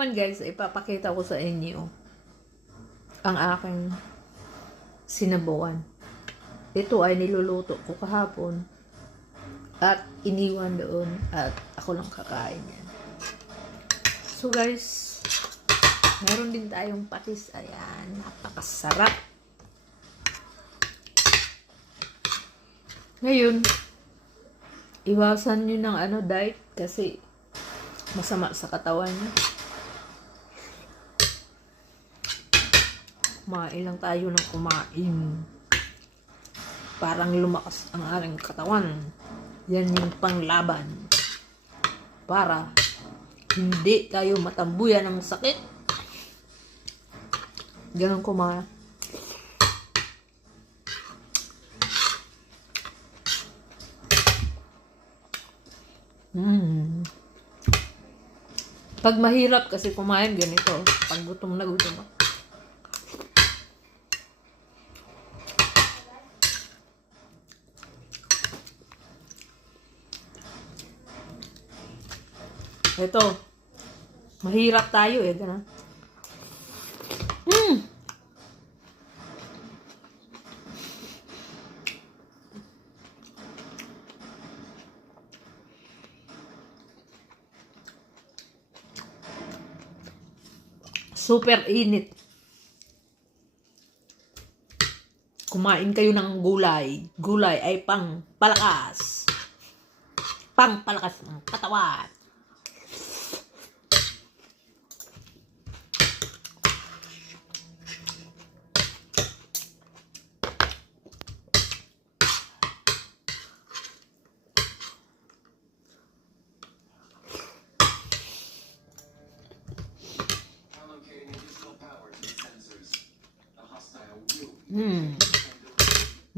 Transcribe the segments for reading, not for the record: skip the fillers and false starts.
Naman guys, ipapakita ko sa inyo ang aking sinabawan. Ito ay niluluto ko kahapon at iniwan doon at ako lang kakain yan. So guys, meron din tayong patis. Ayan, napakasarap. Ngayon, iwasan nyo ng diet kasi masama sa katawan nyo. Kumain lang tayo ng kumain. Parang lumakas ang ating katawan. Yan yung panglaban. Para hindi tayo matambuyan ng sakit. Ganun kumain. Pag mahirap kasi kumain ganito. Pag gutom na gutom ako. Ito, mahirap tayo eh, gano'n. Super init. Kumain kayo ng gulay. Gulay ay pang palakas. Pang palakas ng katawan.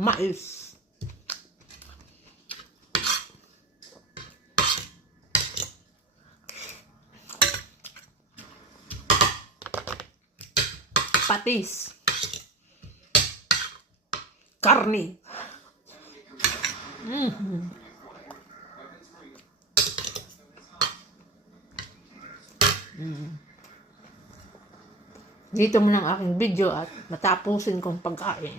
Mais. Patis. Karne. Dito mo ng aking video at matapusin kong pagkain.